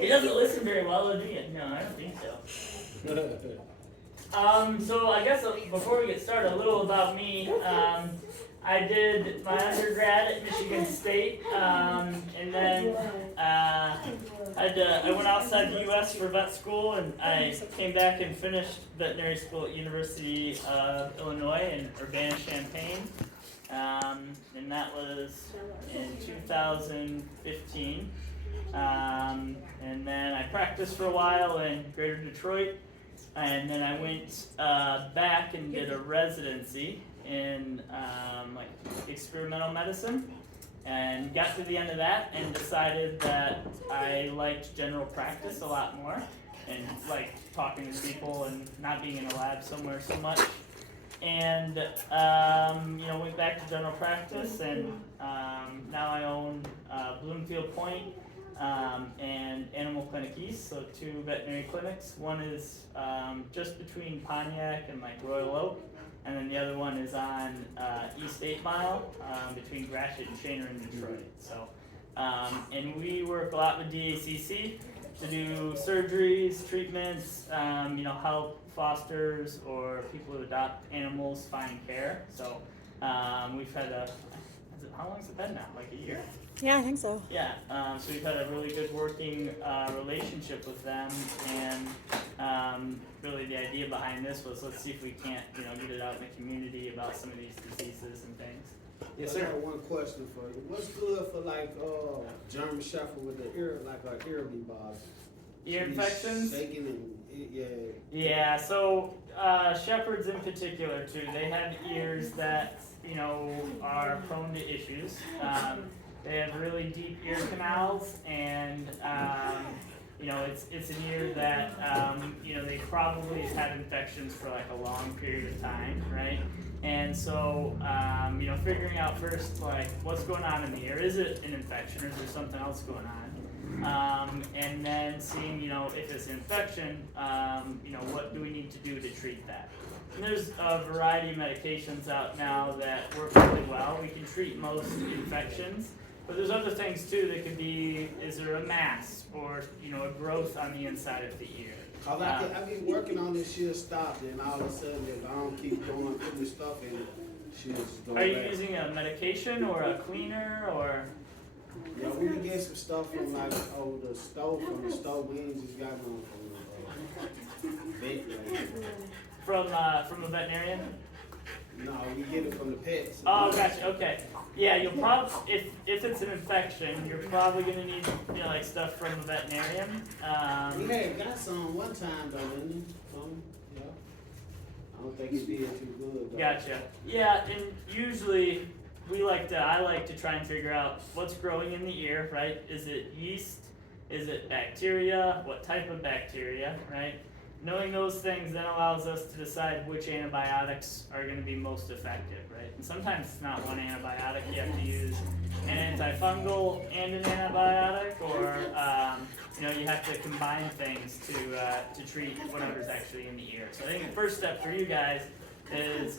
He doesn't listen very well, do you? No, I don't think so. So I guess before we get started, a little about me. I did my undergrad at Michigan State, and then I went outside the U.S. for vet school, and I came back and finished veterinary school at University of Illinois in Urbana-Champaign, and that was in 2015. And then I practiced for a while in Greater Detroit, and then I went back and did a residency in like experimental medicine, and got to the end of that and decided that I liked general practice a lot more, and liked talking to people and not being in a lab somewhere so much. And went back to general practice, and now I own Bloomfield Point and Animal Clinic East, so 2 veterinary clinics. One is just between Pontiac and like Royal Oak, and then the other one is on East 8 Mile between Gratiot and Shaner in Detroit. So, and we work a lot with DACC to do surgeries, treatments, help fosters or people who adopt animals find care. So we've had how long has it been now? Like a year? Yeah, I think so. Yeah, so we've had a really good working relationship with them, and really the idea behind this was, let's see if we can't, get it out in the community about some of these diseases and things. Yes, I sir. got one question for you. What's good for like German Shepherd with the ear, like an early bob? Ear infections? Shaking and yeah. Yeah, so shepherds in particular too, they have ears that, are prone to issues. They have really deep ear canals, and it's an ear that they probably have had infections for like a long period of time, right? And so figuring out first like what's going on in the ear. Is it an infection, or is there something else going on? And then seeing if it's an infection, what do we need to do to treat that? And there's a variety of medications out now that work really well. We can treat most infections. But there's other things too that could be, is there a mass or a growth on the inside of the ear? Cause I've been working on this, she'll stop, and all of a sudden if I don't keep going, putting this stuff in it, she'll just go back. Are you using a medication or a cleaner or? Yeah, we can get some stuff from like the stove, from the stove. We ain't just got none from the bakery. From a veterinarian? No, we get it from the pets. Oh, gotcha. Okay. Yeah, you'll probably, if it's an infection, you're probably gonna need like stuff from a veterinarian. We had got some one time though, didn't we? Some, yeah. I don't think it did too good though. Gotcha. Yeah, and usually I like to try and figure out what's growing in the ear, right? Is it yeast? Is it bacteria? What type of bacteria, right? Knowing those things then allows us to decide which antibiotics are going to be most effective, right? And sometimes it's not one antibiotic. You have to use an antifungal and an antibiotic, or you have to combine things to treat whatever's actually in the ear. So I think the first step for you guys is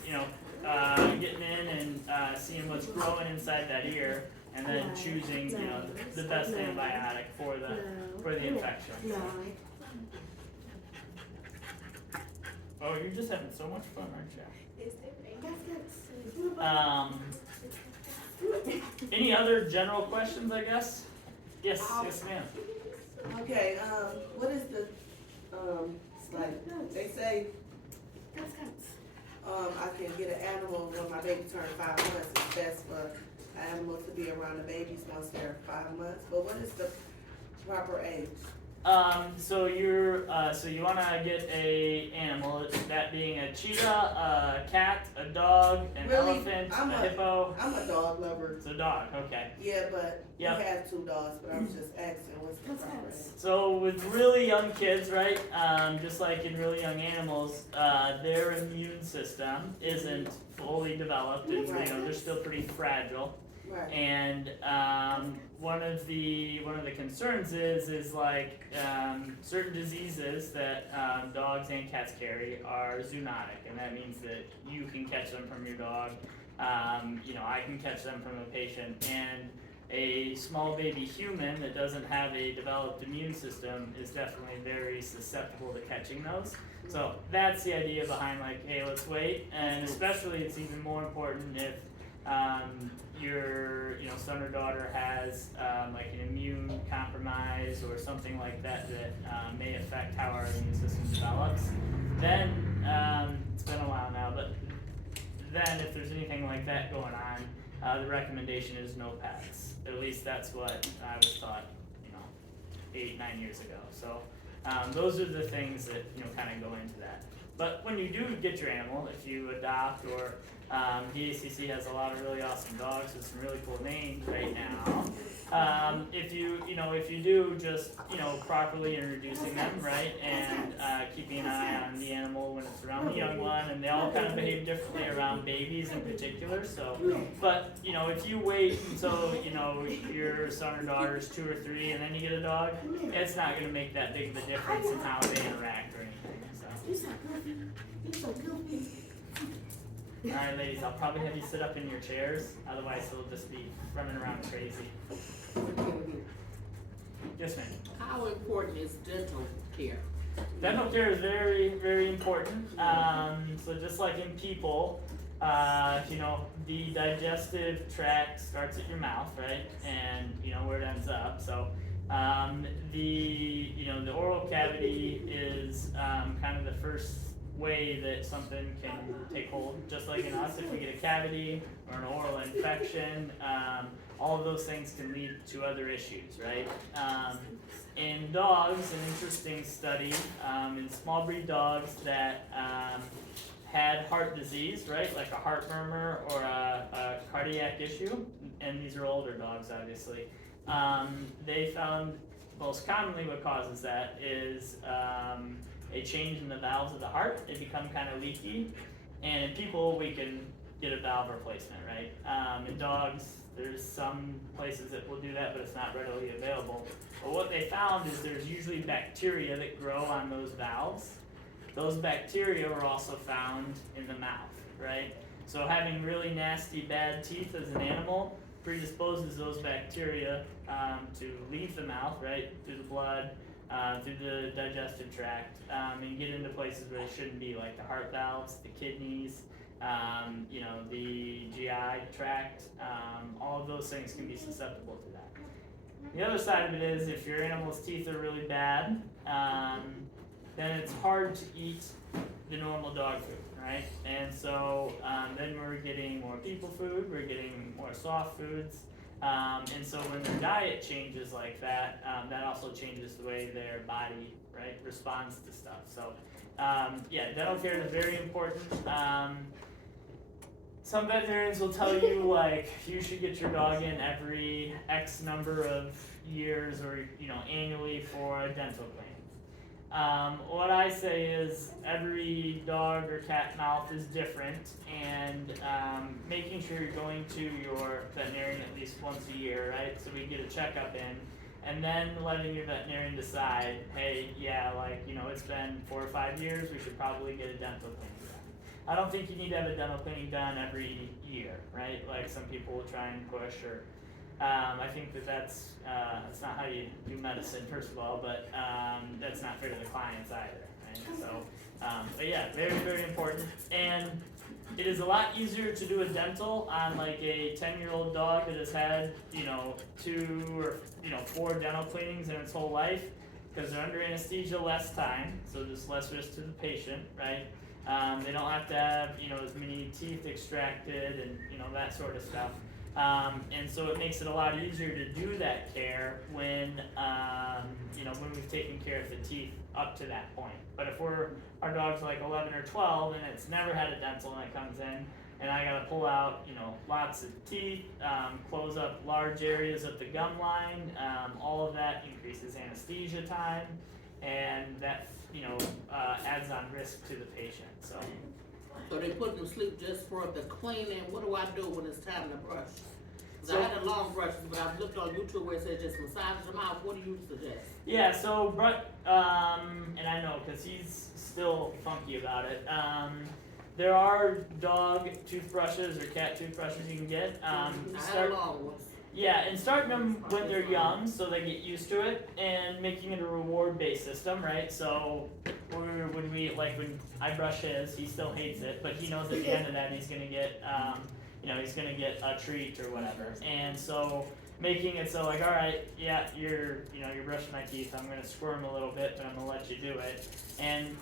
getting in and seeing what's growing inside that ear, and then choosing the best antibiotic for the infection. Oh, you're just having so much fun, aren't you? Any other general questions, I guess? Yes, yes, ma'am. Okay, what is the, like, they say, I can get an animal when my baby turns 5 months. It's best for an animal to be around the babies once they're 5 months. But what is the proper age? So you want to get a animal, that being a cheetah, a cat, a dog, an elephant, a hippo. I'm a dog lover. It's a dog, okay. Yeah, but Yep. we have 2 dogs, but I'm just asking what's the proper age? So with really young kids, right, just like in really young animals, their immune system isn't fully developed, and they're still pretty fragile. Right. And one of the concerns is like certain diseases that dogs and cats carry are zoonotic, and that means that you can catch them from your dog. I can catch them from a patient, and a small baby human that doesn't have a developed immune system is definitely very susceptible to catching those. So that's the idea behind like, hey, let's wait, and especially it's even more important if your son or daughter has like an immune compromise or something like that that may affect how our immune system develops. Then it's been a while now, but then if there's anything like that going on, the recommendation is no pets. At least that's what I was taught, 8-9 years ago. So those are the things that kind of go into that. But when you do get your animal, if you adopt or DACC has a lot of really awesome dogs with some really cool names right now. If you do just properly introducing them, right, and keeping an eye on the animal when it's around the young one, and they all kind of behave differently around babies in particular. So, but if you wait until your son or daughter is 2 or 3 and then you get a dog, it's not going to make that big of a difference in how they interact or anything. So. Alright ladies, I'll probably have you sit up in your chairs, otherwise they'll just be running around crazy. Yes ma'am. How important is dental care? Dental care is very, very important. So just like in people, the digestive tract starts at your mouth, right? And where it ends up. So the oral cavity is kind of the first way that something can take hold. Just like in us, if we get a cavity or an oral infection, all of those things can lead to other issues, right? In dogs, an interesting study, in small breed dogs that had heart disease, right, like a heart murmur or a cardiac issue, and these are older dogs obviously, they found most commonly what causes that is a change in the valves of the heart. They become kind of leaky, and in people we can get a valve replacement, right? In dogs, there's some places that will do that, but it's not readily available. But what they found is there's usually bacteria that grow on those valves. Those bacteria were also found in the mouth, right? So having really nasty, bad teeth as an animal predisposes those bacteria to leave the mouth, right, through the blood, through the digestive tract, and get into places where they shouldn't be, like the heart valves, the kidneys, the GI tract. All of those things can be susceptible to that. The other side of it is if your animal's teeth are really bad, then it's hard to eat the normal dog food, right? And so then we're getting more people food, we're getting more soft foods. And so when their diet changes like that, that also changes the way their body, right, responds to stuff. So dental care is very important. Some veterinarians will tell you like you should get your dog in every X number of years or annually for a dental cleaning. What I say is every dog or cat mouth is different, and making sure you're going to your veterinarian at least once a year, right? So we get a checkup in, and then letting your veterinarian decide, hey, it's been 4 or 5 years, we should probably get a dental cleaning done. I don't think you need to have a dental cleaning done every year, right? Like some people will try and push, or I think that's not how you do medicine, first of all, but that's not fair to the clients either, right? So, very, very important. And it is a lot easier to do a dental on like a 10-year-old dog that has had, 2 or 4 dental cleanings in its whole life, because they're under anesthesia less time, so there's less risk to the patient, right? They don't have to have, as many teeth extracted and, that sort of stuff. And so it makes it a lot easier to do that care when we've taken care of the teeth up to that point. But if our dog's like 11 or 12 and it's never had a dental and it comes in, and I gotta pull out, lots of teeth, close up large areas of the gum line, all of that increases anesthesia time, and that, adds on risk to the patient, so. So they put them to sleep just for the cleaning. What do I do when it's time to brush? Cause So- I had a long brush, but I've looked on YouTube where it says just massage them out. What do you suggest? Yeah, so Brett, and I know because he's still funky about it. There are dog toothbrushes or cat toothbrushes you can get. I had a long one. Yeah, and starting them when they're young so they get used to it, and making it a reward-based system, right? So when I brush his, he still hates it, but he knows at the end of that he's gonna get he's gonna get a treat or whatever. And so making it so like, all right, yeah, you're brushing my teeth, I'm gonna squirm a little bit, but I'm gonna let you do it. And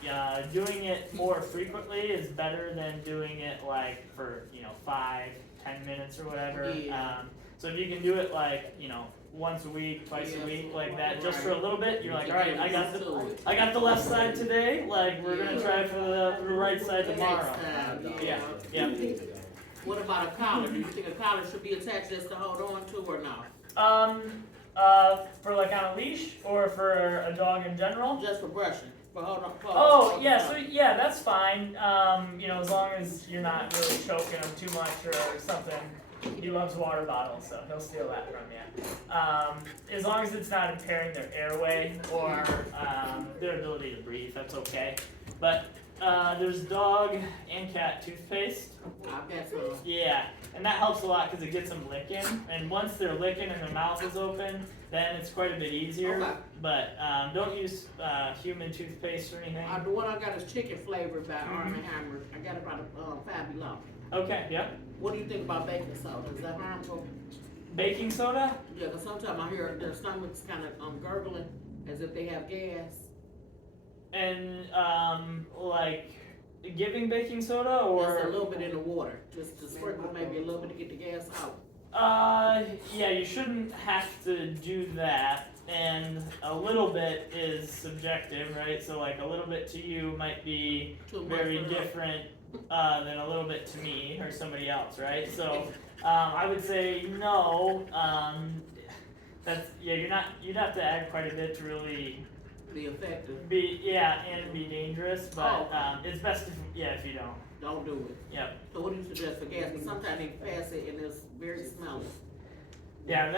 doing it more frequently is better than doing it like for 5-10 minutes or whatever. Yeah. So if you can do it like, once a week, twice a week, like that, just for a little bit, you're like, all right, I got the left side today, like we're gonna try for the right side tomorrow. Yeah, yeah. What about a collar? Do you think a collar should be attached just to hold on to or no? For like on a leash or for a dog in general? Just for brushing. For hold on. Oh, yeah, so yeah, that's fine. As long as you're not really choking him too much or something. He loves water bottles, so he'll steal that from you. As long as it's not impairing their airway or their ability to breathe, that's okay. But there's dog and cat toothpaste. I guess so. Yeah, and that helps a lot because it gets them licking. And once they're licking and their mouth is open, then it's quite a bit easier. Okay. But don't use human toothpaste or anything. The one I got is chicken flavored by Arm & Hammer. I got it by the Five Below. Okay, yep. What do you think about baking soda? Is that harmful? Baking soda? Yeah, because sometimes I hear their stomachs kind of gurgling as if they have gas. And like giving baking soda or Just a little bit in the water, just to sprinkle maybe a little bit to get the gas out. Yeah, you shouldn't have to do that. And a little bit is subjective, right? So like a little bit to you might be Too much very for her. different than a little bit to me or somebody else, right? So I would say no. You'd have to add quite a bit to really Be effective. and be dangerous. But it's best if you don't. Don't do it. Yep. So what do you suggest for gas? Because sometimes they pass it and it's very smelly. Yeah,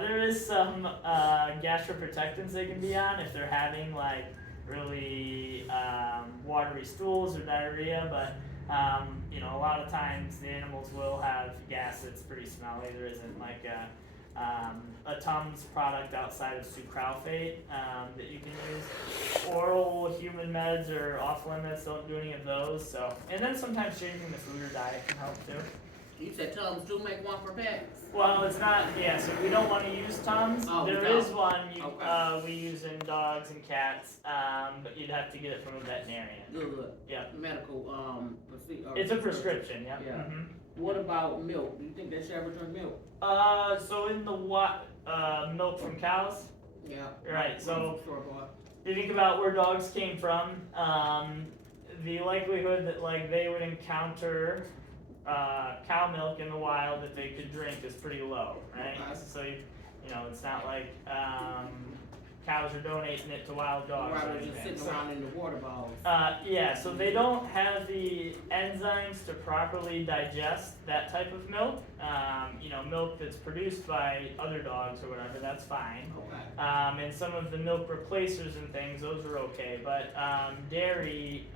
there is some gastroprotectants they can be on if they're having like really watery stools or diarrhea, but a lot of times the animals will have gas that's pretty smelly. There isn't like a Tums product outside of sucralfate that you can use. Oral human meds are off limits, don't do any of those. So, and then sometimes changing the food or diet can help too. You said Tums do make one for pets? Well, it's not, so we don't want to use Tums. Oh, we There don't. is one Okay. we use in dogs and cats, but you'd have to get it from a veterinarian. Good. Yeah. Medical, It's a prescription, yeah. Yeah. Mhm. What about milk? Do you think they should ever drink milk? So in the milk from cows, Yeah. right, so Store-bought. if you think about where dogs came from, the likelihood that like they would encounter cow milk in the wild that they could drink is pretty low, right? Okay. So it's not like cows are donating it to wild dogs or Rather than just anything. sitting around in the water balls. So they don't have the enzymes to properly digest that type of milk. Milk that's produced by other dogs or whatever, that's fine. Okay. And some of the milk replacers and things, those are okay. But dairy,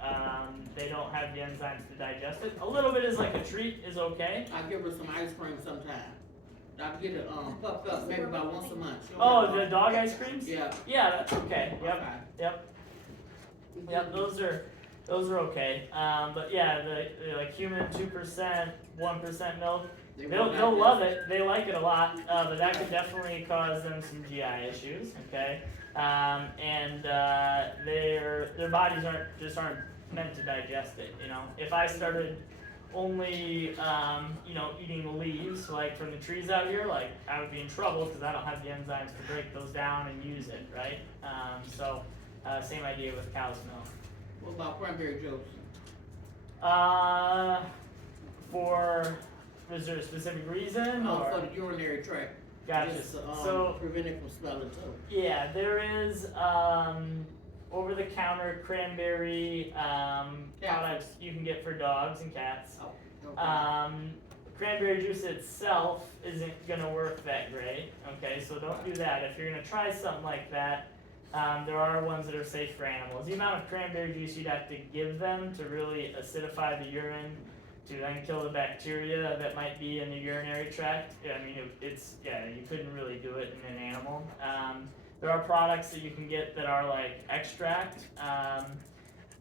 they don't have the enzymes to digest it. A little bit is like a treat is okay. I give her some ice cream sometime. I get it puffed up maybe about once a month. She'll Oh, have the one. dog ice creams? Yeah. Yeah, that's okay. Yep, Okay. yep. Those are okay. But yeah, the like human 2%, 1% milk. They They'll won't like love that. it. They like it a lot, but that could definitely cause them some GI issues. Okay, and their bodies aren't meant to digest it. If I started only eating leaves like from the trees out here, like I would be in trouble because I don't have the enzymes to break those down and use it, right? Same idea with cow's milk. What about cranberry juice? Is there a specific reason For or? the urinary tract. Gotcha. Just, So prevent it from smelling too. yeah, there is over-the-counter cranberry products you can get for dogs and cats. Okay. Cranberry juice itself isn't gonna work that great. Okay, so don't do that. If you're gonna try something like that, there are ones that are safe for animals. The amount of cranberry juice you'd have to give them to really acidify the urine to then kill the bacteria that might be in the urinary tract. I mean, you couldn't really do it in an animal. There are products that you can get that are like extract.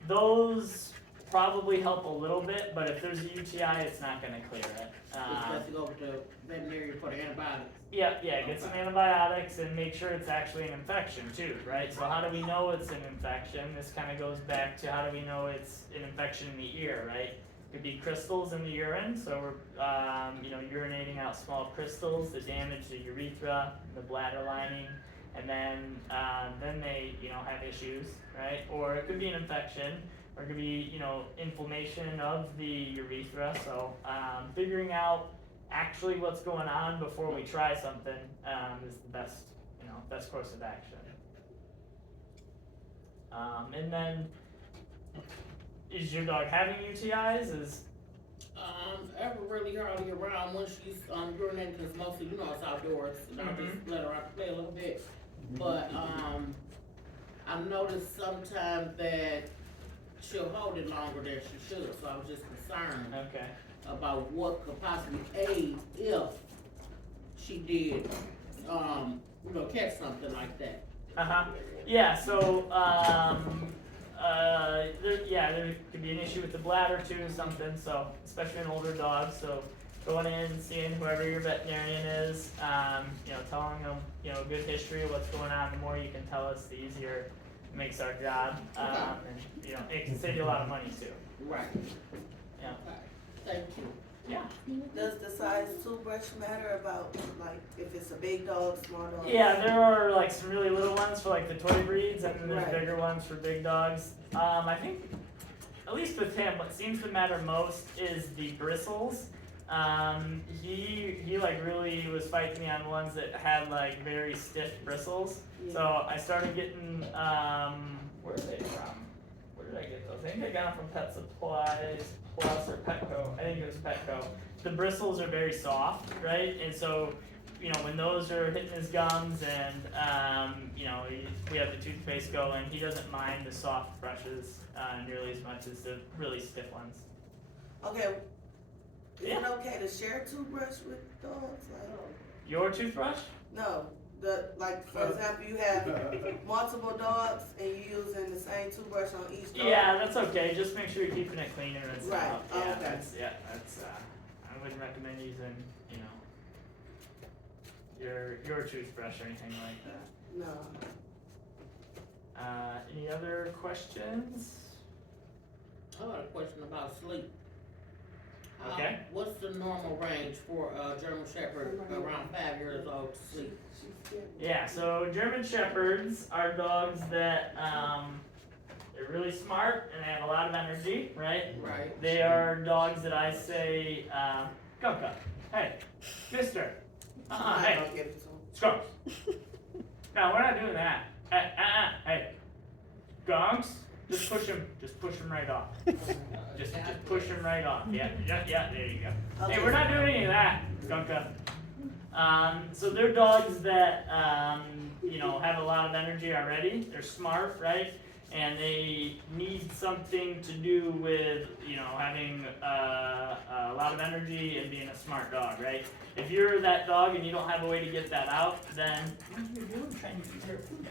Those probably help a little bit, but if there's a UTI, it's not going to clear it. It's best to go to veterinarian for the antibiotics. Yeah, get some antibiotics and make sure it's actually an infection too, right? So how do we know it's an infection? This kind of goes back to how do we know it's an infection in the ear, right? It could be crystals in the urine, so we're urinating out small crystals that damage the urethra, the bladder lining, and then they have issues, right? Or it could be an infection, or it could be inflammation of the urethra. So figuring out actually what's going on before we try something is the best course of action. And then, is your dog having UTIs? Ever really hardly around when she's urinating, because mostly it's outdoors, and I just let her out to play a little bit. But I've noticed sometimes that she'll hold it longer than she should, so I was just concerned about what could possibly aid if she did, catch something like that. Yeah, so, there could be an issue with the bladder too, something, so, especially in older dogs, so going in, seeing whoever your veterinarian is, telling them, a good history of what's going on. The more you can tell us, the easier it makes our job, and, it can save you a lot of money too. Right. Yeah. Okay. Thank you. Yeah. Does the size toothbrush matter about, like, if it's a big dog, small dog? Yeah, there are like some really little ones for like the toy breeds, and then there's Right. bigger ones for big dogs. I think, at least with him, what seems to matter most is the bristles. He like really was fighting me on ones that had like very stiff bristles. Yeah. So I started getting, where are they from? Where did I get those? I think I got them from Pet Supplies Plus or Petco. I think it was Petco. The bristles are very soft, right? And so, when those are hitting his gums and, we have the toothpaste going, he doesn't mind the soft brushes nearly as much as the really stiff ones. Okay, is Yeah. it okay to share a toothbrush with dogs? Your toothbrush? No, for example, you have multiple dogs and you're using the same toothbrush on each dog? Yeah, that's okay. Just make sure you're keeping it clean and rinsing Right. out. Oh, Yeah, okay. that's I wouldn't recommend using, your toothbrush or anything like that. No. Any other questions? I got a question about sleep. Okay. What's the normal range for a German Shepherd around 5 years old to sleep? Yeah, so German Shepherds are dogs that they're really smart and they have a lot of energy, right? Right. They are dogs that I say, Gunka, hey, mister, I hey, don't give it to them. Skunks. No, we're not doing that. Hey, Gunks, just push him right off. Just push him right off. Yeah, there you go. Hey, we're not doing any of that, Gunka. So they're dogs that, have a lot of energy already. They're smart, right? And they need something to do with, having a lot of energy and being a smart dog, right? If you're that dog and you don't have a way to get that out, then what are you doing trying to eat their food?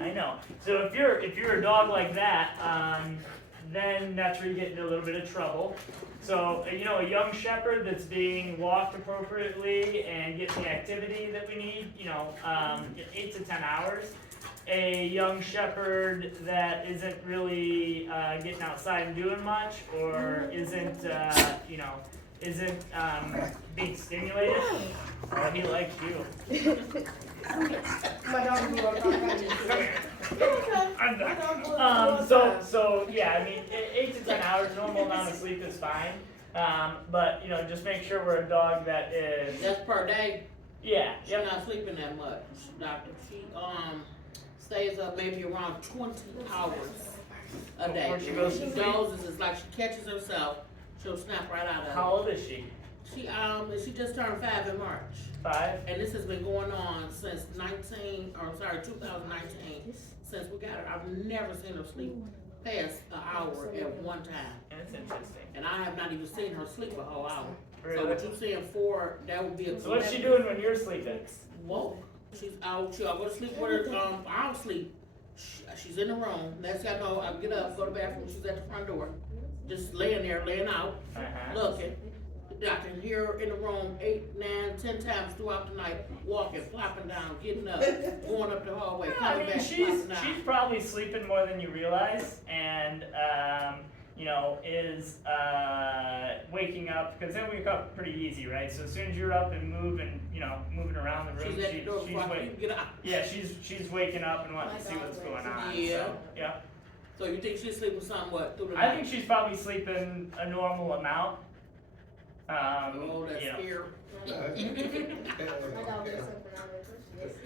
I know. So if you're a dog like that, then that's where you get into a little bit of trouble. So, a young shepherd that's being walked appropriately and getting the activity that we need, 8 to 10 hours. A young shepherd that isn't really getting outside and doing much, or isn't being stimulated. Oh, he likes you. My dog grew up So yeah, I mean, 8 to 10 hours, normal amount of sleep is fine. But just make sure we're a dog that is. That's per day? Yeah. She's not sleeping that much, doctor. She stays up maybe around 20 hours a day. Before she goes to When she sleep? dozes, it's like she catches herself, she'll snap right out of it. How old is she? She just turned 5 in March. 5? And this has been going on since 2019, since we got her. I've never seen her sleep past an hour at one time. That's interesting. And I have not even seen her sleep a whole hour. So Really? what you saying 4, that would be a. So what's she doing when you're sleeping? Whoa, she's out, she'll go to sleep with her, I'll sleep. She's in the room, next thing I know, I get up, go to the bathroom, she's at the front door. Just laying there, laying out, Uh-huh. looking. I can hear her in the room 8, 9, 10 times throughout the night, walking, flopping down, getting up, going up the hallway, Yeah, I coming mean, back, she's flopping down. probably sleeping more than you realize, and you know, is waking up, because they wake up pretty easy, right? So as soon as you're up and moving, you know, moving around the room, She's at the door she's before I can waking. even get out. Yeah, she's waking up and wanting to see what's going on. Yeah. So, yeah. So you think she's sleeping somewhat through the I night? think she's probably sleeping a normal amount. Oh, that's you know. scary.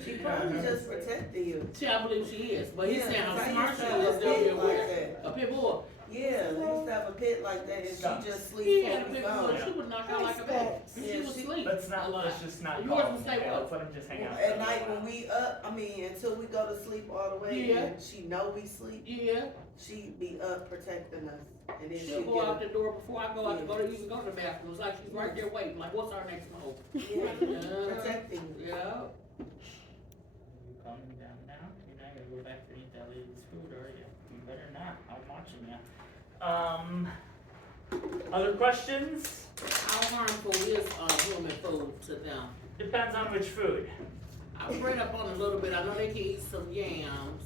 She probably just protecting you. See, I believe she is, but he's Yeah, saying how 'cause I smart used she to have is, a they'll be pit like aware. that. A pit bull. Yeah, we used to have a pit like that, and Stop. she just He sleep had a on the pit bull, phone. she would knock out like a baby. Yeah, She would she- sleep. Let's a not, lot. let's just not You call want him. to stay Yeah, up? let's let him just hang out. At night when we up, until we go to sleep all the way, Yeah. and she know we sleep, Yeah, she be up protecting us, and then she'll she go out get, the door before I go out to go to even go to the bathroom. It's like she's right there waiting, like, what's our next move? yeah, protecting you. Yeah. You calming down now? You're not gonna go back to eat that lady's food, are you? You better not. I'm watching you. Other questions? How harmful is human food to them? Depends on which food. I read up on it a little bit. I know they can eat some yams,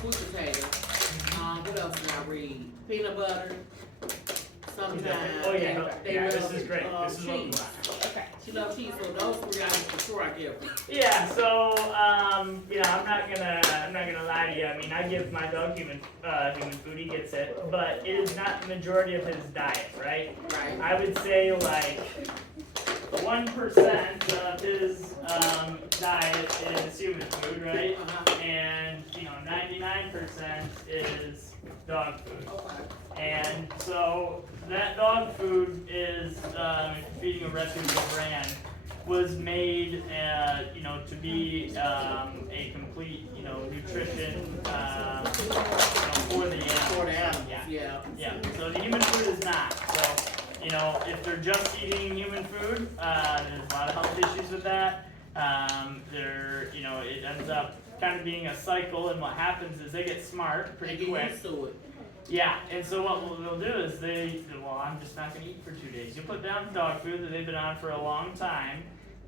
sweet potatoes. What else did I read? Peanut butter. Sometimes Oh yeah, they yeah, this love, is great. This is what we cheese. want. Okay. She loves cheese, so those 3 items for sure I give her. Yeah, so you know, I'm not gonna lie to you. I mean, I give my dog human food. He gets it, but it is not the majority of his diet, right? Right. I would say like 1% of his diet is human food, right? Uh-huh. And you know, 99% is dog food. Okay. And so that dog food is, feeding a reputable brand, was made, you know, to be a complete, you know, nutrition, you know, for the animals. For the animals, Yeah. yeah. Yeah. So the human food is not. So, you know, if they're just eating human food, there's a lot of health issues with that. You know, it ends up kind of being a cycle, and what happens is they get smart They pretty get quick. used to it. Yeah, and so what they'll do is well, I'm just not gonna eat for 2 days. You put down dog food that they've been on for a long time,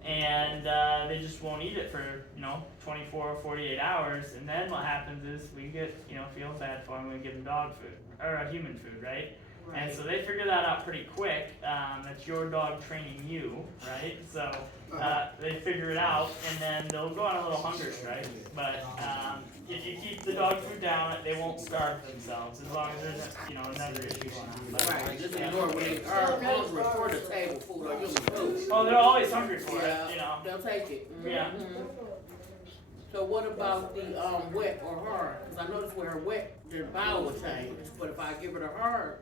and they just won't eat it for, you know, 24 or 48 hours, and then what happens is we get, you know, feeling bad for them when we give them dog food, or human food, right? And so they figure that out pretty quick. That's your dog training you, right? So they figure it out, and then they'll go on a little hunger strike. But if you keep the dog food down, they won't starve themselves as long as there's, you know, another issue going on. But, Right, just yeah. ignore when they are hungry for the table food or human food. Oh, they're always hungry for Yeah, it, you know. they'll take it. Mhm. Yeah. So what about the wet or hard? Cause I noticed where her wet, their bowel will change, but if I give her the hard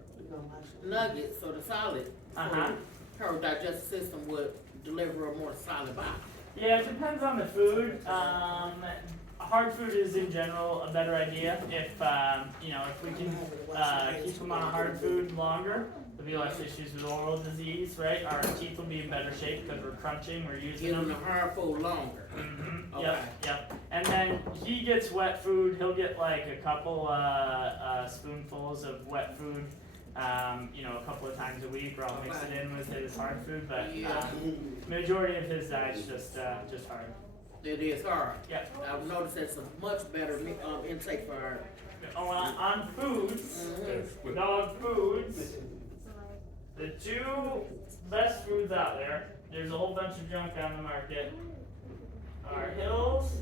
nuggets or the solid Uh-huh. food, her digestive system would deliver a more solid bowel. Yeah, it depends on the food. Hard food is in general a better idea if, you know, if we can keep them on hard food longer, there'll be less issues with oral disease, right? Our teeth will be in better shape because we're crunching, we're using Give them them. the hard food longer. Mm-hmm. Okay. Yep. And then he gets wet food. He'll get like a couple spoonfuls of wet food, you know, a couple of times a week, or I'll mix it in with his hard food. But Yeah. majority of his diet's just hard. It is hard. Yep. I've noticed that's a much better intake for her. Oh, on foods, Mhm. dog foods, the 2 best foods out there. There's a whole bunch of junk on the market. Are Hills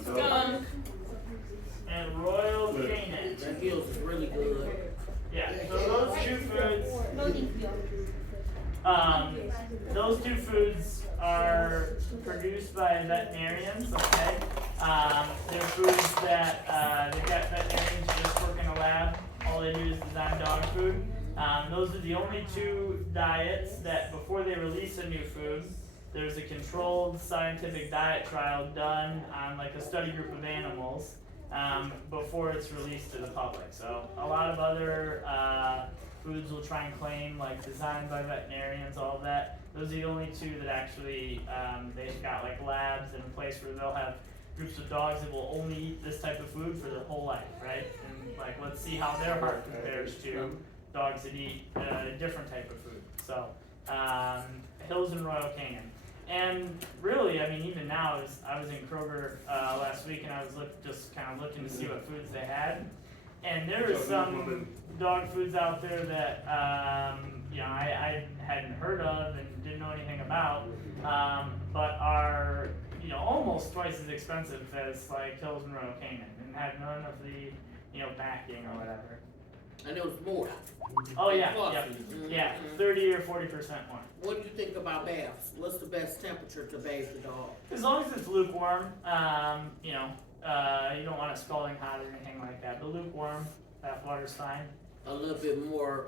Skunk. and Royal Canin. That Hills is really good. Yeah, so those 2 foods, those 2 foods are produced by veterinarians, okay? They're foods that, they've got veterinarians just work in a lab, all they do is design dog food. Those are the only 2 diets that before they release a new food, there's a controlled scientific diet trial done on like a study group of animals. before it's released to the public. So a lot of other foods will try and claim like designed by veterinarians, all of that. Those are the only two that actually they've got like labs in a place where they'll have groups of dogs that will only eat this type of food for their whole life, right? And like let's see how their heart compares to dogs that eat a different type of food. So Hills and Royal Canin. And really, I mean, even now, I was in Kroger last week, and I was just kind of looking to see what foods they had. And there was some dog foods out there that you know I hadn't heard of and didn't know anything about, but are almost twice as expensive as like Hills and Royal Canin, and have none of the backing or whatever. And it was more. Oh yeah, Costly. yeah, 30 or 40% more. What do you think about baths? What's the best temperature to bathe the dog? As long as it's lukewarm, you don't want it scalding hot or anything like that. But lukewarm, bath water's fine. A little bit more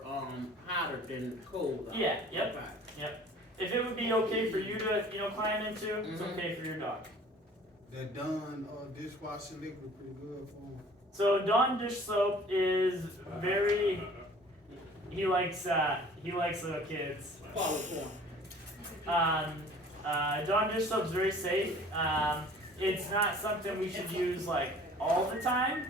hotter than cold. Though. Yeah, yep, Okay. yep. If it would be okay for you to, climb into, it's okay for your dog. That Dawn dishwashing liquid pretty good for him. So Dawn dish soap is very. He likes little kids. Quality form. Dawn dish soap's very safe. It's not something we should use like all the time,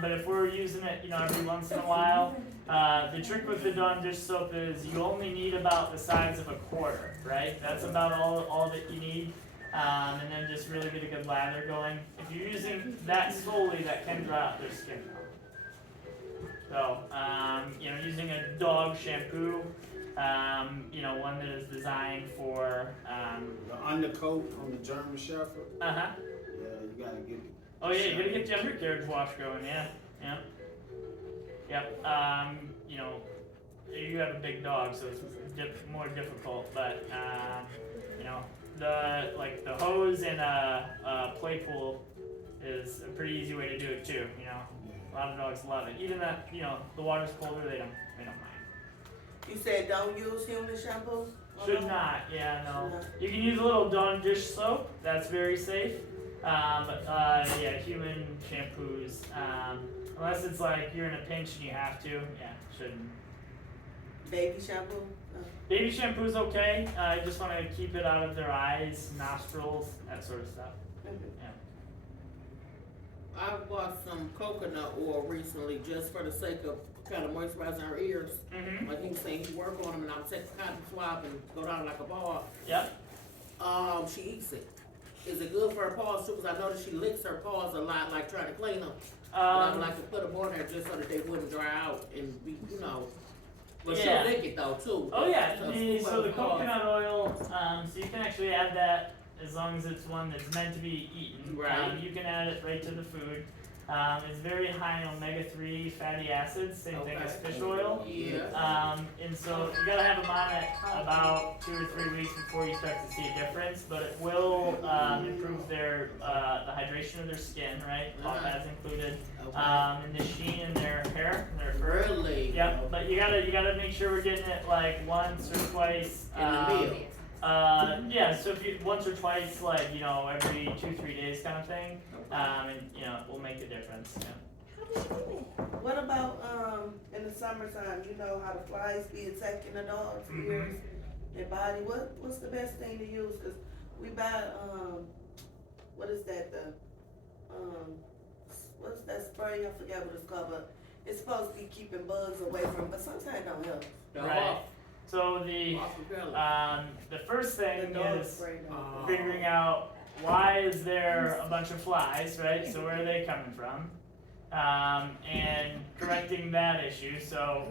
but if we're using it, every once in a while, the trick with the Dawn dish soap is you only need about the size of a quarter, right? That's about all that you need, and then just really get a good lather going. If you're using that solely, that can dry out their skin. So, using a dog shampoo, one that is designed for. The undercoat on the German Shepherd. Uh-huh. Yeah, you gotta get it. Oh yeah, you gotta get the undercarriage wash going, yeah. Yep, you have a big dog, so it's more difficult, but, the hose in a play pool is a pretty easy way to do it too, A lot of dogs love it. Even that, the water's colder, they don't mind. You said don't use human shampoo? Should not, yeah, no. You can use a little Dawn dish soap, that's very safe. Human shampoos, unless it's like you're in a pinch and you have to, shouldn't. Baby shampoo? Baby shampoo's okay, you just wanna keep it out of their eyes, nostrils, that sort of stuff. I bought some coconut oil recently just for the sake of kind of moisturizing her ears. Mm-hmm. Like he was saying, he work on them and I would take the cotton swab and go down like a ball. Yep. She eats it. Is it good for her paws too? Because I noticed she licks her paws a lot, like trying to clean them. But I would like to put them on there just so that they wouldn't dry out and be, But Yeah. she'll lick it though too. Oh yeah, So so the paws. coconut oil, so you can actually add that as long as it's one that's meant to be eaten. Right. You can add it right to the food. It's very high in omega-3 fatty acids, same thing as Okay. fish oil. Yeah. And so you gotta have them on it about 2 or 3 weeks before you start to see a difference, but it will improve the hydration of their skin, right? All that's included. Okay. And the sheen in their hair, their fur. Really? Yep, but you gotta make sure we're getting it like once or twice. In the meal. So if you once or twice, like every 2-3 days kind of thing, and it will make a difference. Yeah. What about, in the summertime, how the flies be attacking the dog's ears and body? What's the best thing to use? Cause we buy, what is that, what's that spray? I forget what it's called, but it's supposed to be keeping bugs away from, but sometimes it don't help. Right. So the first thing The dog is spray don't. figuring out why is there a bunch of flies, right? So where are they coming from? And correcting that issue. So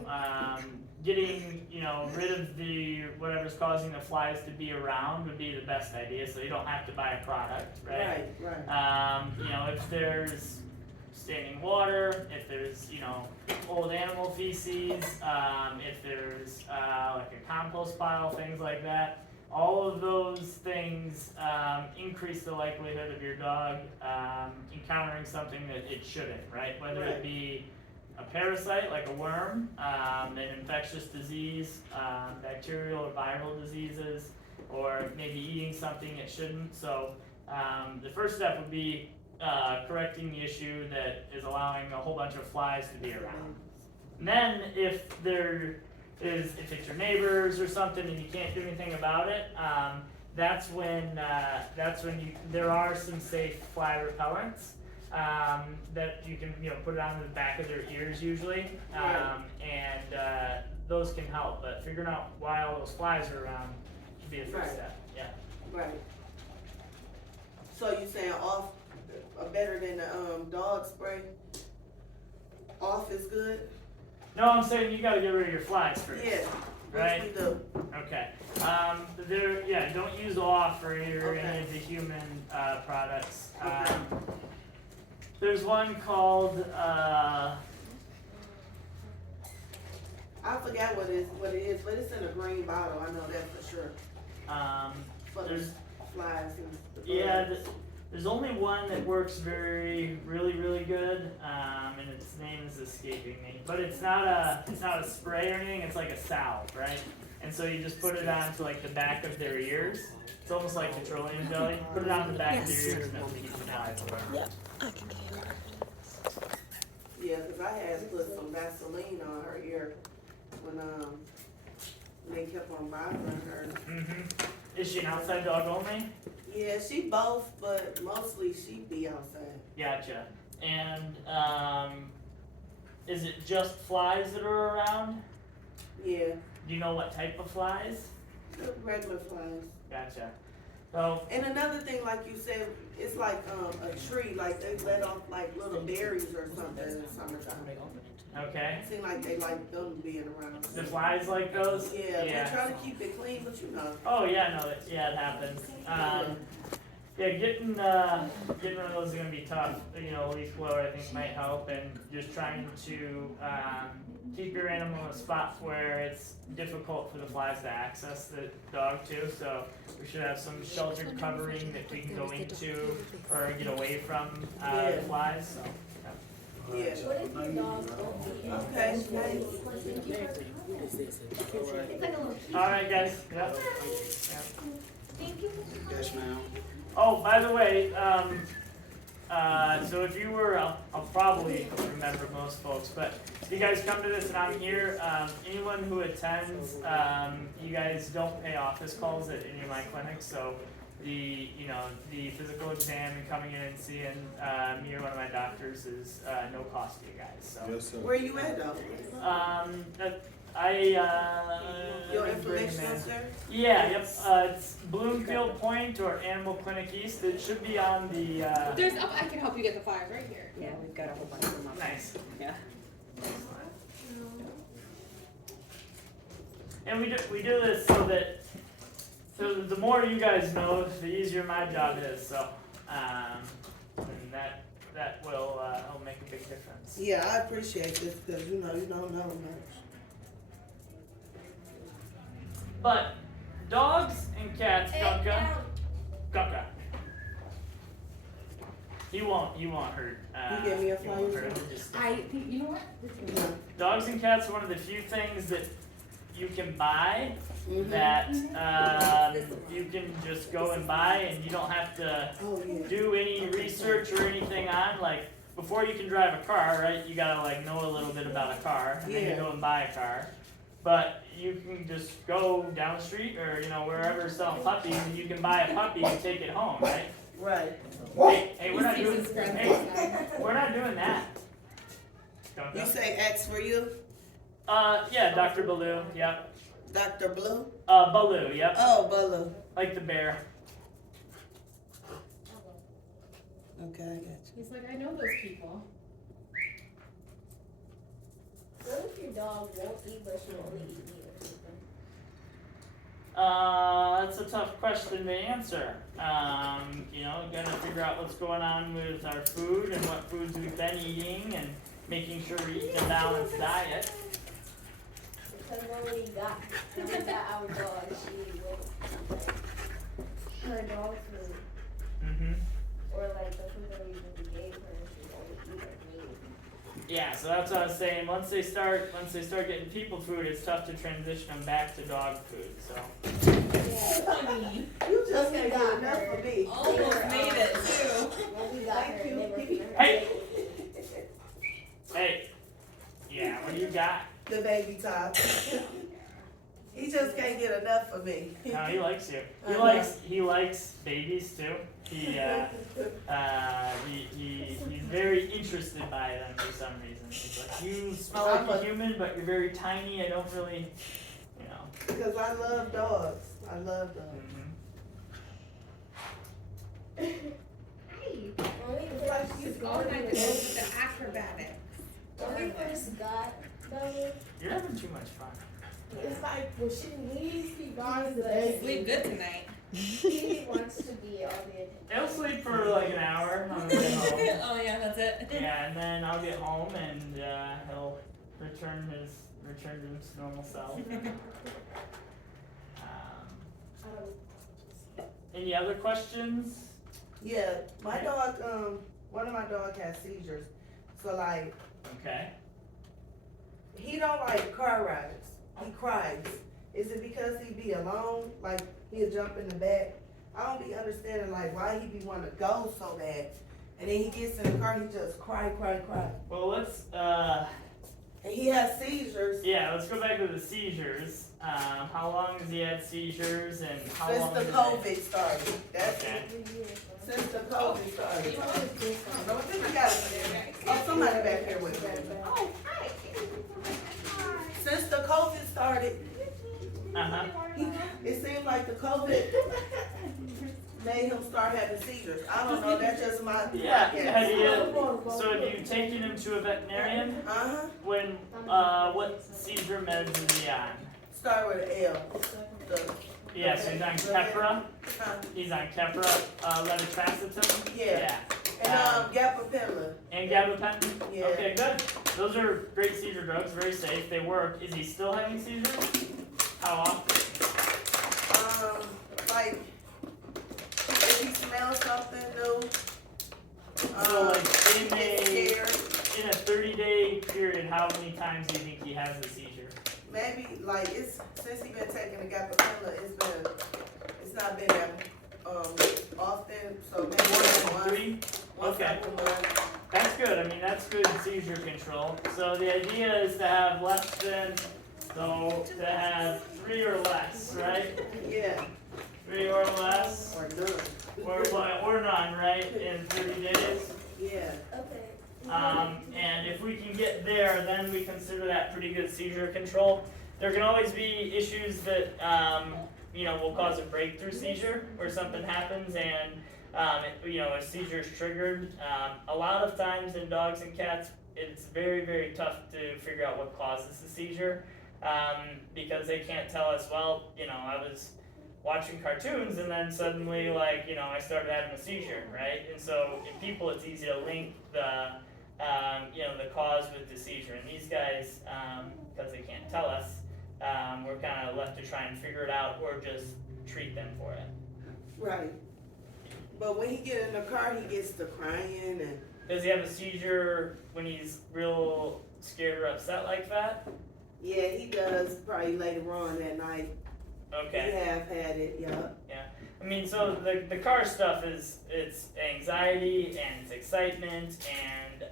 getting rid of the whatever's causing the flies to be around would be the best idea. So you don't have to buy a product, right? Right. If there's standing water, if there's old animal feces, if there's like a compost pile, things like that. All of those things increase the likelihood of your dog encountering something that it shouldn't, right? Whether it be a parasite like a worm, an infectious disease, bacterial or viral diseases, or maybe eating something it shouldn't. So the first step would be correcting the issue that is allowing a whole bunch of flies to be around. And then if it's your neighbors or something and you can't do anything about it, that's when there are some safe fly repellents that you can put it on the back of their ears usually, and those can help. But figuring out why all those flies are around should be a first step. Yeah. Right. So you saying off better than the dog spray? Off is good? No, I'm saying you gotta get rid of your flies first. Yeah. Right. Which we do. Okay. Don't use off or any of the human products. Okay. There's one called I forgot what it is, but it's in a green bottle. I know that for sure. For the there's flies and the yeah. bugs. There's only one that works really good, and its name is escaping me. But it's not a spray or anything. It's like a salve, right? And so you just put it onto like the back of their ears. It's almost like petroleum jelly. Put it on the back of their ears and it'll keep the flies away. Yeah, 'cause I had put some Vaseline on her ear when they kept on bothering her. Is she an outside dog only? Yeah, she both, but mostly she be outside. Gotcha. And is it just flies that are around? Yeah, Do you know what type of flies? the regular flies. Gotcha. So And another thing, like you said, it's like a tree, like they let off like little berries or something in the summertime. okay. It seems like they like them being around. The flies like those? Yeah, they try to keep it clean, but you know. Oh yeah, no, it happens. Yeah, getting rid of those is gonna be tough. Leaf blower I think might help, and just trying to keep your animal in a spot where it's difficult for the flies to access the dog too. So we should have some sheltered covering that we can go into or get away from the flies. So. Yeah. What if your dog won't be in? Okay, nice. It's like a little key. All right, guys. Yep. Thank you. Yes, ma'am. Oh, by the way, so if you were, I'll probably remember most folks, but if you guys come to this and I'm here, anyone who attends, you guys don't pay office calls at any of my clinics, so the physical exam and coming in and seeing me or one of my doctors is no cost to you guys, so. Yes, sir. Where you at though? Your information is there? Yeah, yep, it's Bloomfield Point or Animal Clinic East, it should be on the, There's, I can help you get the flyers right here. Yeah, we've got a whole bunch of them up. nice. Yeah. And we do this so that the more you guys know, the easier my job is. So, and that will make a big difference. Yeah, I appreciate this because you don't know much. But dogs and cats, Gunka. He won't hurt. You give me a he won't flyer hurt too? him, just- I think, you know what? Dogs and cats are one of the few things that you can buy Mm-hmm. that you can just go and buy, and you don't have to Oh, yeah. do any research or anything on. Like, before you can drive a car, right, you gotta like know a little bit about a car, and then you Yeah. go and buy a car. But you can just go down the street or wherever selling puppies, and you can buy a puppy and take it home, right? Right. Hey, we're not doing that. Don't You go. say X for you? Yeah, Dr. Baloo, yep. Dr. Blue? Baloo, yep. Oh, Baloo. Like the bear. Okay, I got you. He's like, I know those people. What if your dog won't eat, but she'll only eat meat or something? That's a tough question to answer. Gotta figure out what's going on with our food and what foods we've been eating and making sure we're eating a balanced diet. Because when we got our dog, she would her dog food, Mm-hmm. or like the food that we really gave her, she would only eat like meat. Yeah, so that's what I was saying. Once they start getting people food, it's tough to transition them back to dog food. So. Yeah. You just can't get enough for me. Almost made it too. When we got Thank her you. baby top. He just can't get enough of me. No, he likes you. He Uh-huh. likes babies too. He's very interested by them for some reason. He's like, you smell like a human, but you're very tiny. I don't really, you know. Because I love dogs. I love dogs. Mhm. When we first She's going back to go with the acrobatic. got those, You're having too much fun. it's like when she leaves, he guards the baby. Sleep good tonight. He wants to be all the attention. He'll sleep for like an hour on the way home. Oh yeah, that's it. Yeah, and then I'll get home and he'll return to his normal self. Any other questions? Yeah, my dog, one of my dogs has seizures. So like, Okay. he don't like car rides. He cries. Is it because he be alone? Like, he'll jump in the back? I don't be understanding like why he be wanting to go so bad. And then he gets in the car, he just cry. Well, let's And he has seizures let's go back to the seizures. How long has he had seizures and how since long the has it- COVID started. That's Okay. since the COVID started. You know, it's just I don't think we got oh, somebody back here with me. Oh, hi. Since the COVID started, Uh-huh. it seemed like the COVID made him start having seizures. I don't know, that's just my Yeah, have guess. so have you taken him to a veterinarian? Uh-huh, When, what seizure meds is he on? start with an L. The, Yes, he's on Keppra, huh, he's on Keppra, levetiracetam? Yeah. and gabapentin, And gabapentin? yeah. Okay, good. Those are great seizure drugs, very safe, they work. Is he still having seizures? How often? Like, if he smells something new, So like he in gets scared. in a 30-day period, how many times do you think he has a seizure? Maybe, like, since he been taking the gabapentin, it's not been that, often, so maybe More than once, 3? once Okay. every month. That's good. I mean, that's good seizure control. So the idea is to have less than, to have 3 or less, right? Yeah, 3 or less, or none, or none, right? In 30 days. yeah. Okay. And if we can get there, then we consider that pretty good seizure control. There can always be issues that will cause a breakthrough seizure where something happens and a seizure is triggered. A lot of times in dogs and cats, it's very, very tough to figure out what causes the seizure because they can't tell us. Well, I was watching cartoons and then suddenly, I started having a seizure, right? And so in people, it's easy to link the cause with the seizure. And these guys, because they can't tell us, we're kind of left to try and figure it out or just treat them for it. Right. But when he get in the car, he gets to crying and, Does he have a seizure when he's real scared or upset like that? yeah, he does probably later on that night. Okay. He have had it, yeah. I mean, so the car stuff it's anxiety and it's excitement and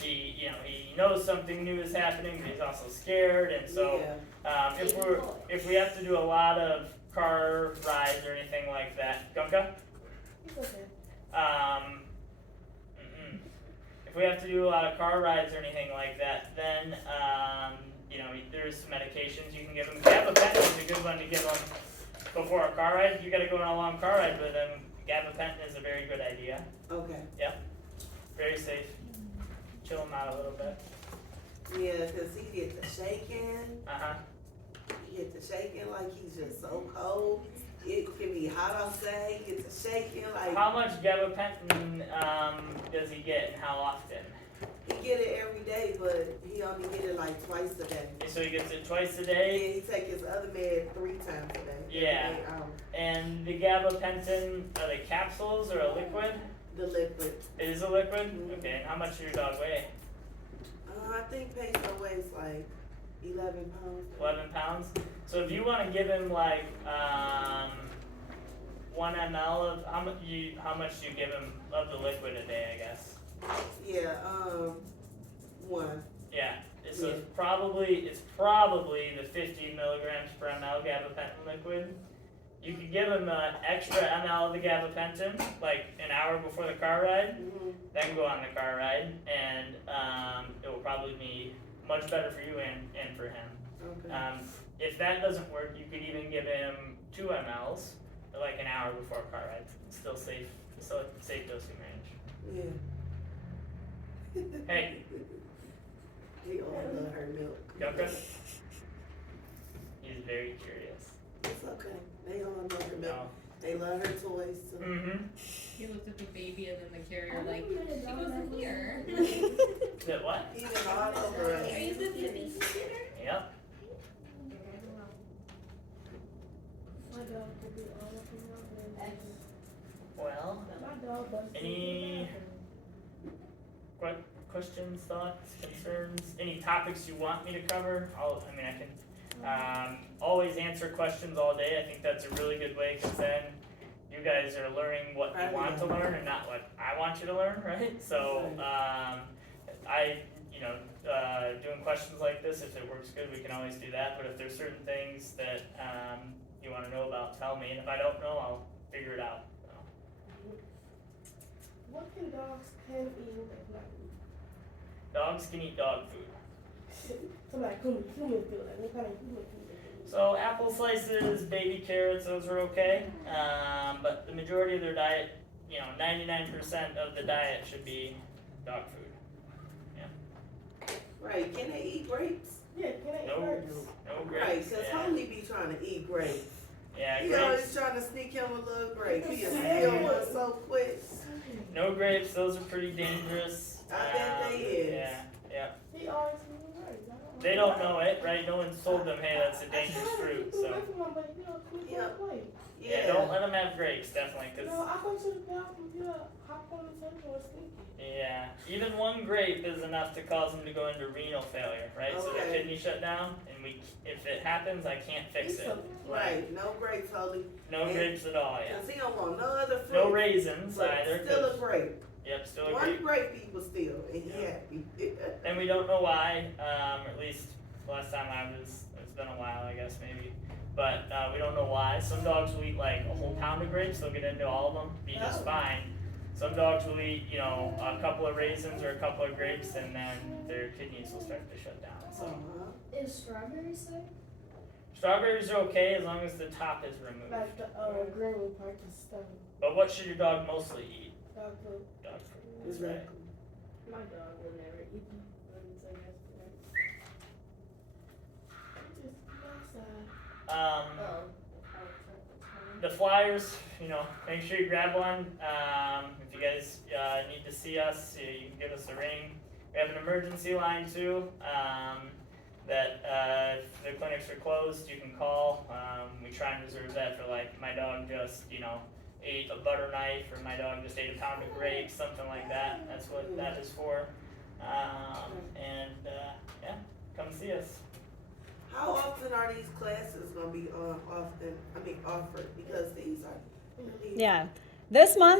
he knows something new is happening, but he's also scared, and so Yeah. if we have to do a lot of car rides or anything like that, Gunka, It's okay. if we have to do a lot of car rides or anything like that, then there's some medications you can give him. Gabapentin is a good one to give him before a car ride. You got to go on a long car ride with him. Gabapentin is a very good idea. Okay. Very safe. Chill him out a little bit. Yeah, 'cause he get to shaking. Uh-huh. He get to shaking like he's just so cold. It can be hot outside. He gets to shaking like How much gabapentin does he get and how often? he get it every day, but he only get it like twice a day. So he gets it twice a And day. he take his other med 3 times a day. Yeah. Every 8 hours. And the gabapentin, are they capsules or a liquid? The liquid. It is a liquid? Mhm. Okay, and how much does your dog weigh? I think Peso weighs like 11 pounds. 11 pounds. So if you want to give him like 1 ml of how much do you give him of the liquid a day? I guess. Yeah, 1. Yeah. So Yeah. it's probably the 50 milligrams per ml gabapentin liquid. You could give him an extra ml of the gabapentin, like an hour before the car ride, Mhm. then go on the car ride, and it will probably be much better for you and for him. Okay. If that doesn't work, you could even give him 2 mLs, like an hour before a car ride. It's still safe dosing range. Yeah. Hey. They all love her milk. Yucca? He's very curious. It's okay. They all love her milk. No. They love her toys too. Mm-hmm. He looked at the baby and then the carrier like, she goes in here. Did what? Even all over us. Are you the baby? Yep. My dog could be all up in your bed. Well, My dog does. Any- questions, thoughts, concerns, any topics you want me to cover? I can always answer questions all day. I think that's a really good way, because then you guys are learning what you want to learn and not what I want you to learn, right? So, doing questions like this, if it works good, we can always do that. But if there's certain things that you want to know about, tell me. And if I don't know, I'll figure it out. So, What can dogs can eat and not eat? dogs can eat dog food. So like human food, like what kind of human food they can eat? So apple slices, baby carrots, those are okay. But the majority of their diet, 99% of the diet should be dog food. Right, can they eat grapes? Yeah, can they eat No, grapes? no Right, grapes. cause Yeah, Homie be trying to eat grapes. yeah, He always grapes. trying to sneak him a little grape. He just steal one so quick. No grapes. Those are pretty dangerous. I bet they is. Yeah. He always eating grapes. I don't know. They don't know it, right? No one's told them, hey, that's a dangerous fruit. So Yep. yeah, don't let them have grapes, definitely, because No, I go to the bathroom, hop on the table and sneak it. yeah, even one grape is enough to cause them to go into renal failure, right? So the Okay. kidney shut down, and if it happens, I can't fix it. Right, no grapes, Homie. No And- grapes at all, yeah. Cause he don't want no other fruit. No raisins but either. Still 'Cause- a grape. yep, still a One grape. grape he was still, and he Yeah. happy. And we don't know why. At least last time it's been a while, I guess maybe. But we don't know why. Some dogs will eat like a whole pound of grapes. They'll get into all of them, be just Oh. fine. Some dogs will eat, a couple of raisins or a couple of grapes, and then their kidneys will start to shut down. So Uh-huh. Is strawberries safe? strawberries are okay as long as the top is removed. Like the green part is stuff. But what should your dog mostly eat? Dog food. Dog food. That's right. Exactly. My dog will never eat them. So that's just outside. The flyers, make sure you grab one. If you guys need to see us, you can give us a ring. We have an emergency line too. That if the clinics are closed, you can call. We try and reserve that for like my dog just ate a butter knife, or my dog just ate a pound of grapes, something like that. That's what that is for. Come see us. How often are these classes gonna be offered? Because these are. Yeah. This month